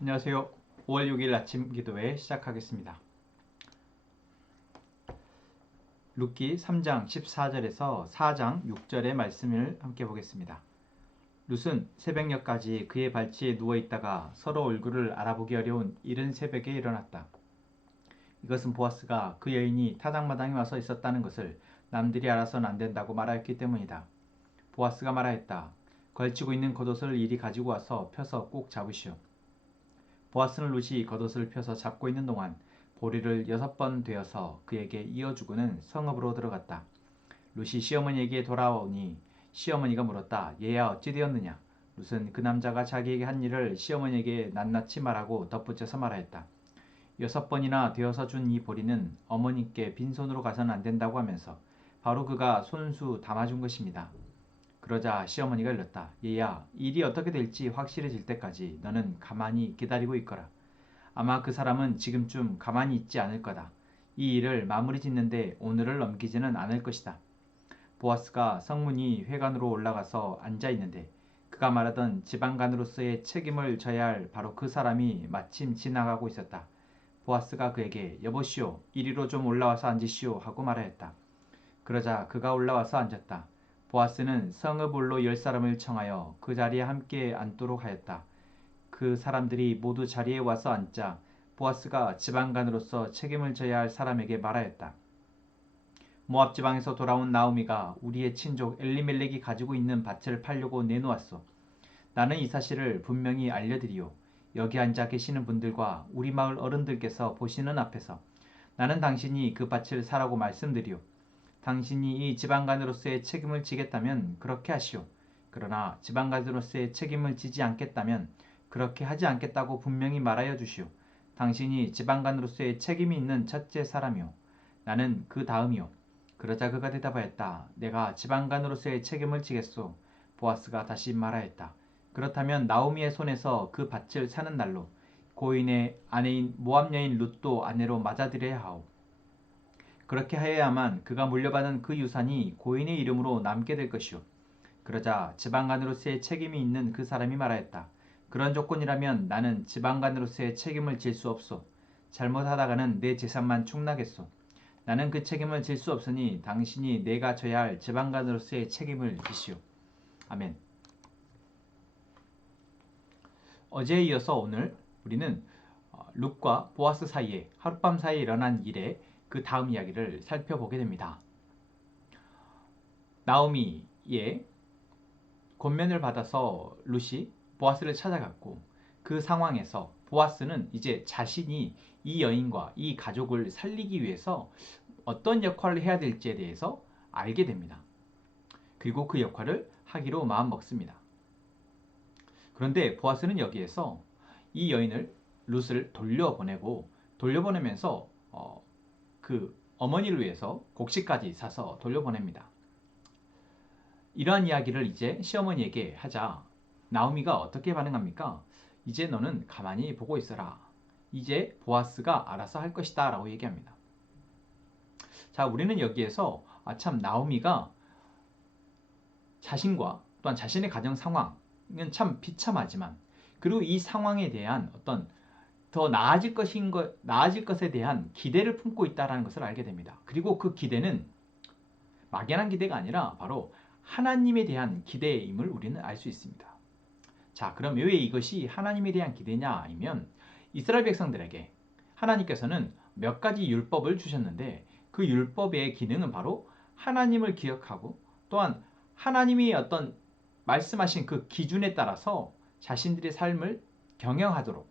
안녕하세요. 5월 6일 아침 기도회 시작하겠습니다. 룻기 3장 14절에서 4장 6절의 말씀을 함께 보겠습니다. 룻은 새벽녘까지 그의 발치에 누워있다가 서로 얼굴을 알아보기 어려운 이른 새벽에 일어났다. 이것은 보아스가 그 여인이 타작마당에 와서 있었다는 것을 남들이 알아서는 안 된다고 말하였기 때문이다. 보아스가 말하였다. 걸치고 있는 겉옷을 이리 가지고 와서 펴서 꼭 잡으시오. 보아스는 룻이 겉옷을 펴서 잡고 있는 동안 보리를 6번 되어서 그에게 이어주고는 성읍으로 들어갔다. 룻이 시어머니에게 돌아오니 시어머니가 물었다. 얘야 어찌 되었느냐? 룻은 그 남자가 자기에게 한 일을 시어머니에게 낱낱이 말하고 덧붙여서 말하였다. 6번이나 되어서 준 이 보리는 어머니께 빈손으로 가서는 안 된다고 하면서 바로 그가 손수 담아준 것입니다. 그러자 시어머니가 일렀다. 얘야, 일이 어떻게 될지 확실해질 때까지 너는 가만히 기다리고 있거라. 아마 그 사람은 지금쯤 가만히 있지 않을 거다. 이 일을 마무리 짓는데 오늘을 넘기지는 않을 것이다. 보아스가 성문이 회관으로 올라가서 앉아 있는데 그가 말하던 지방간으로서의 책임을 져야 할 바로 그 사람이 마침 지나가고 있었다. 보아스가 그에게 여보시오, 이리로 좀 올라와서 앉으시오 하고 말하였다. 그러자 그가 올라와서 앉았다. 보아스는 성읍홀로 10사람을 청하여 그 자리에 함께 앉도록 하였다. 그 사람들이 모두 자리에 와서 앉자 보아스가 지방간으로서 책임을 져야 할 사람에게 말하였다. 모압 지방에서 돌아온 나오미가 우리의 친족 엘리멜렉이 가지고 있는 밭을 팔려고 내놓았소. 나는 이 사실을 분명히 알려드리오. 여기 앉아 계시는 분들과 우리 마을 어른들께서 보시는 앞에서 나는 당신이 그 밭을 사라고 말씀드리오. 당신이 이 지방간으로서의 책임을 지겠다면 그렇게 하시오. 그러나 지방간으로서의 책임을 지지 않겠다면 그렇게 하지 않겠다고 분명히 말하여 주시오. 당신이 지방간으로서의 책임이 있는 첫째 사람이오. 나는 그 다음이오. 그러자 그가 대답하였다. 내가 지방간으로서의 책임을 지겠소. 보아스가 다시 말하였다. 그렇다면 나오미의 손에서 그 밭을 사는 날로 고인의 아내인 모압 여인 룻도 아내로 맞아들여야 하오. 그렇게 하여야만 그가 물려받은 그 유산이 고인의 이름으로 남게 될 것이오. 그러자 지방간으로서의 책임이 있는 그 사람이 말하였다. 그런 조건이라면 나는 지방간으로서의 책임을 질 수 없소. 잘못하다가는 내 재산만 축나겠소. 나는 그 책임을 질 수 없으니 당신이 내가 져야 할 지방간으로서의 책임을 지시오. 아멘. 어제에 이어서 오늘 우리는 룻과 보아스 사이에 하룻밤 사이에 일어난 일의 그 다음 이야기를 살펴보게 됩니다. 나오미의 권면을 받아서 룻이 보아스를 찾아갔고 그 상황에서 보아스는 이제 자신이 이 여인과 이 가족을 살리기 위해서 어떤 역할을 해야 될지에 대해서 알게 됩니다. 그리고 그 역할을 하기로 마음먹습니다. 그런데 보아스는 여기에서 이 여인을 룻을 돌려보내면서 그 어머니를 위해서 곡식까지 사서 돌려보냅니다. 이러한 이야기를 이제 시어머니에게 하자 나오미가 어떻게 반응합니까? 이제 너는 가만히 보고 있어라. 이제 보아스가 알아서 할 것이다 라고 얘기합니다. 자, 우리는 여기에서 참 나오미가 자신과 또한 자신의 가정 상황은 참 비참하지만 그리고 이 상황에 대한 어떤 더 나아질 것에 대한 기대를 품고 있다는 것을 알게 됩니다. 그리고 그 기대는 막연한 기대가 아니라 바로 하나님에 대한 기대임을 우리는 알 수 있습니다. 자, 그럼 왜 이것이 하나님에 대한 기대냐 아니면 이스라엘 백성들에게 하나님께서는 몇 가지 율법을 주셨는데 그 율법의 기능은 바로 하나님을 기억하고 또한 하나님이 어떤 말씀하신 그 기준에 따라서 자신들의 삶을 경영하도록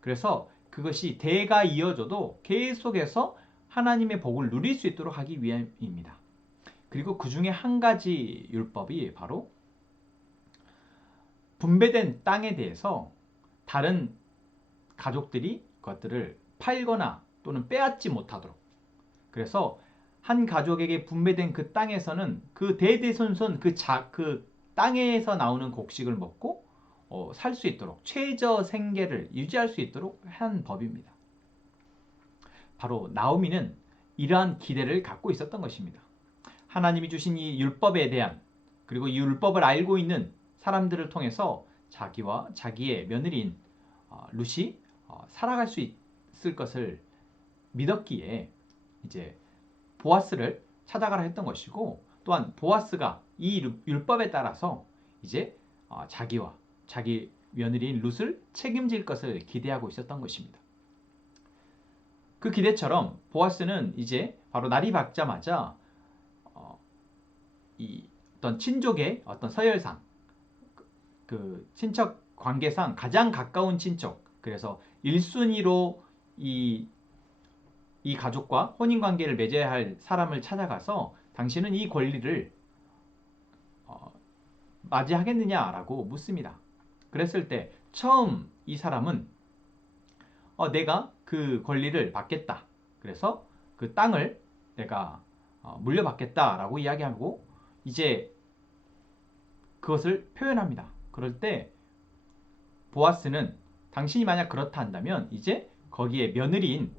그래서 그것이 대가 이어져도 계속해서 하나님의 복을 누릴 수 있도록 하기 위함입니다. 그리고 그 중에 한 가지 율법이 바로 분배된 땅에 대해서 다른 가족들이 그것들을 팔거나 또는 빼앗지 못하도록 그래서 한 가족에게 분배된 그 땅에서는 그 대대손손 그 땅에서 나오는 곡식을 먹고 살 수 있도록 최저 생계를 유지할 수 있도록 한 법입니다. 바로 나오미는 이러한 기대를 갖고 있었던 것입니다. 하나님이 주신 이 율법에 대한 그리고 이 율법을 알고 있는 사람들을 통해서 자기와 자기의 며느리인 룻이 살아갈 수 있을 것을 믿었기에 이제 보아스를 찾아가라 했던 것이고, 또한 보아스가 이 율법에 따라서 이제 자기와 자기 며느리인 룻을 책임질 것을 기대하고 있었던 것입니다. 그 기대처럼 보아스는 이제 바로 날이 밝자마자 이 어떤 친족의 어떤 서열상, 그 친척 관계상 가장 가까운 친척, 그래서 1순위로 이 가족과 혼인 관계를 맺어야 할 사람을 찾아가서 당신은 이 권리를 맞이하겠느냐라고 묻습니다. 그랬을 때 처음 이 사람은 내가 그 권리를 받겠다. 그래서 그 땅을 내가 물려받겠다라고 이야기하고 이제 그것을 표현합니다. 그럴 때 보아스는 당신이 만약 그렇다 한다면 이제 거기에 며느리인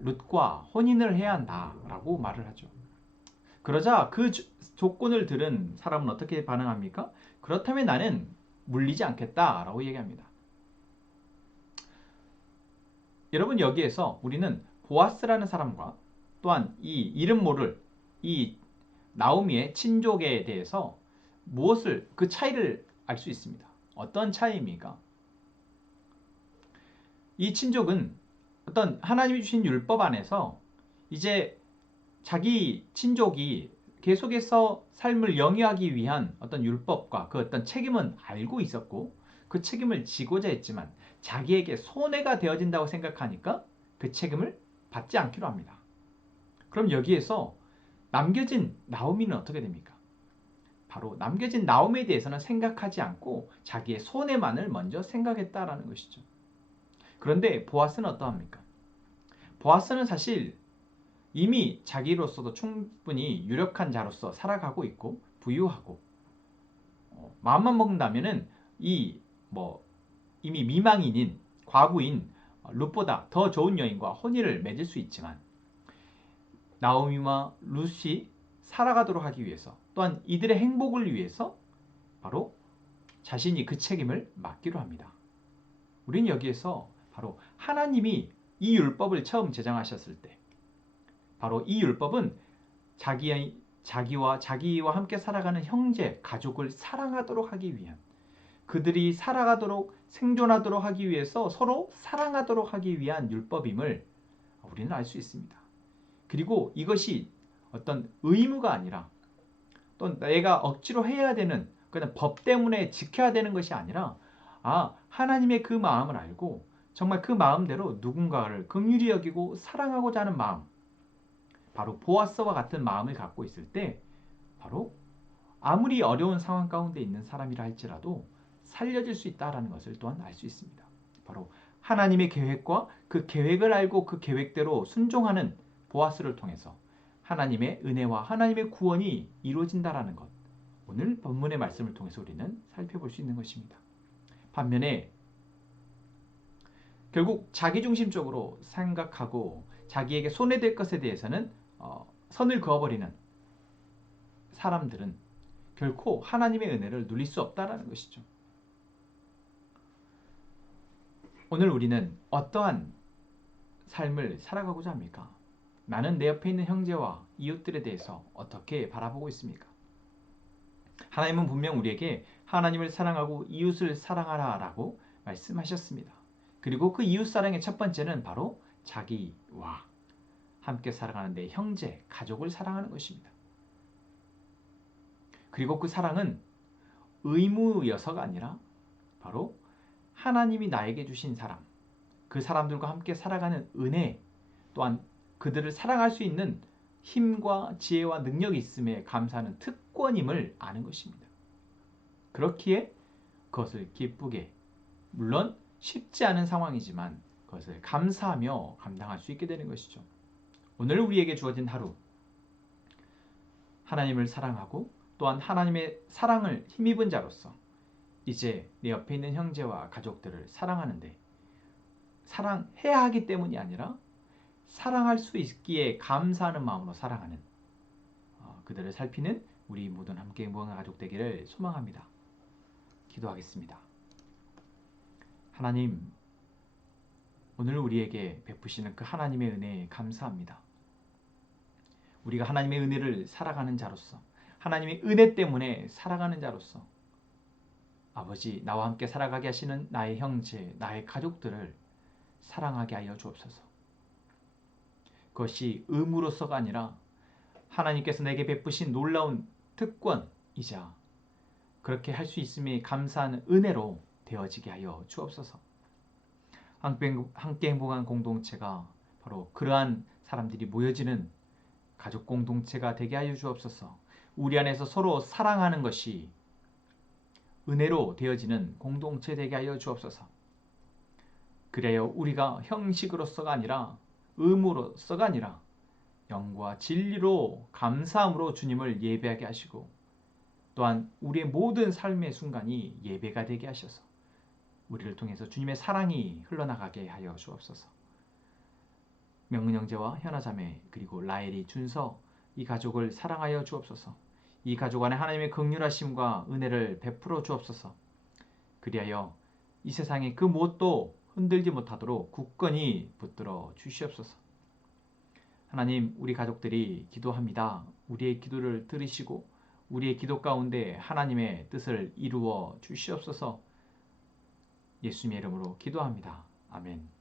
룻과 혼인을 해야 한다라고 말을 하죠. 그러자 그 조건을 들은 사람은 어떻게 반응합니까? 그렇다면 나는 물리지 않겠다라고 얘기합니다. 여러분, 여기에서 우리는 보아스라는 사람과 또한 이 이름 모를 이 나오미의 친족에 대해서 그 차이를 알 수 있습니다. 어떤 차이입니까? 이 친족은 어떤 하나님이 주신 율법 안에서 이제 자기 친족이 계속해서 삶을 영위하기 위한 어떤 율법과 그 어떤 책임은 알고 있었고 그 책임을 지고자 했지만 자기에게 손해가 되어진다고 생각하니까 그 책임을 받지 않기로 합니다. 그럼 여기에서 남겨진 나오미는 어떻게 됩니까? 바로 남겨진 나오미에 대해서는 생각하지 않고 자기의 손해만을 먼저 생각했다라는 것이죠. 그런데 보아스는 어떠합니까? 보아스는 사실 이미 자기로서도 충분히 유력한 자로서 살아가고 있고 부유하고 마음만 먹는다면은 이미 미망인인 과부인 룻보다 더 좋은 여인과 혼인을 맺을 수 있지만 나오미와 룻이 살아가도록 하기 위해서 또한 이들의 행복을 위해서 바로 자신이 그 책임을 맡기로 합니다. 우리는 여기에서 바로 하나님이 이 율법을 처음 제정하셨을 때 바로 이 율법은 자기와 함께 살아가는 형제, 가족을 사랑하도록 하기 위한 그들이 살아가도록 생존하도록 하기 위해서 서로 사랑하도록 하기 위한 율법임을 우리는 알 수 있습니다. 그리고 이것이 어떤 의무가 아니라 또 내가 억지로 해야 되는 그냥 법 때문에 지켜야 되는 것이 아니라 하나님의 그 마음을 알고 정말 그 마음대로 누군가를 긍휼히 여기고 사랑하고자 하는 마음, 바로 보아스와 같은 마음을 갖고 있을 때 바로 아무리 어려운 상황 가운데 있는 사람이라 할지라도 살려질 수 있다는 것을 또한 알 수 있습니다. 바로 하나님의 계획과 그 계획을 알고 그 계획대로 순종하는 보아스를 통해서 하나님의 은혜와 하나님의 구원이 이루어진다는 것, 오늘 본문의 말씀을 통해서 우리는 살펴볼 수 있는 것입니다. 반면에 결국 자기중심적으로 생각하고 자기에게 손해될 것에 대해서는 선을 그어버리는 사람들은 결코 하나님의 은혜를 누릴 수 없다는 것이죠. 오늘 우리는 어떠한 삶을 살아가고자 합니까? 나는 내 옆에 있는 형제와 이웃들에 대해서 어떻게 바라보고 있습니까? 하나님은 분명 우리에게 하나님을 사랑하고 이웃을 사랑하라 라고 말씀하셨습니다. 그리고 그 이웃 사랑의 첫 번째는 바로 자기와 함께 살아가는 내 형제, 가족을 사랑하는 것입니다. 그리고 그 사랑은 의무여서가 아니라 바로 하나님이 나에게 주신 사람, 그 사람들과 함께 살아가는 은혜, 또한 그들을 사랑할 수 있는 힘과 지혜와 능력이 있음에 감사하는 특권임을 아는 것입니다. 그렇기에 그것을 기쁘게, 물론 쉽지 않은 상황이지만 그것을 감사하며 감당할 수 있게 되는 것이죠. 오늘 우리에게 주어진 하루, 하나님을 사랑하고 또한 하나님의 사랑을 힘입은 자로서 이제 내 옆에 있는 형제와 가족들을 사랑하는데 사랑해야 하기 때문이 아니라 사랑할 수 있기에 감사하는 마음으로 사랑하는 그들을 살피는 우리 모든 함께 행복한 가족 되기를 소망합니다. 기도하겠습니다. 하나님, 오늘 우리에게 베푸시는 그 하나님의 은혜에 감사합니다. 우리가 하나님의 은혜를 살아가는 자로서, 하나님의 은혜 때문에 살아가는 자로서 아버지, 나와 함께 살아가게 하시는 나의 형제, 나의 가족들을 사랑하게 하여 주옵소서. 그것이 의무로서가 아니라 하나님께서 내게 베푸신 놀라운 특권이자 그렇게 할 수 있음에 감사하는 은혜로 되어지게 하여 주옵소서. 함께 행복한 공동체가 바로 그러한 사람들이 모여지는 가족 공동체가 되게 하여 주옵소서. 우리 안에서 서로 사랑하는 것이 은혜로 되어지는 공동체 되게 하여 주옵소서. 그래야 우리가 형식으로서가 아니라 의무로서가 아니라 영과 진리로 감사함으로 주님을 예배하게 하시고 또한 우리의 모든 삶의 순간이 예배가 되게 하셔서 우리를 통해서 주님의 사랑이 흘러나가게 하여 주옵소서. 명은 형제와 현아 자매 그리고 라엘이 준서 이 가족을 사랑하여 주옵소서. 이 가족 안에 하나님의 긍휼하심과 은혜를 베풀어 주옵소서. 그리하여 이 세상의 그 무엇도 흔들지 못하도록 굳건히 붙들어 주시옵소서. 하나님, 우리 가족들이 기도합니다. 우리의 기도를 들으시고 우리의 기도 가운데 하나님의 뜻을 이루어 주시옵소서. 예수님의 이름으로 기도합니다. 아멘.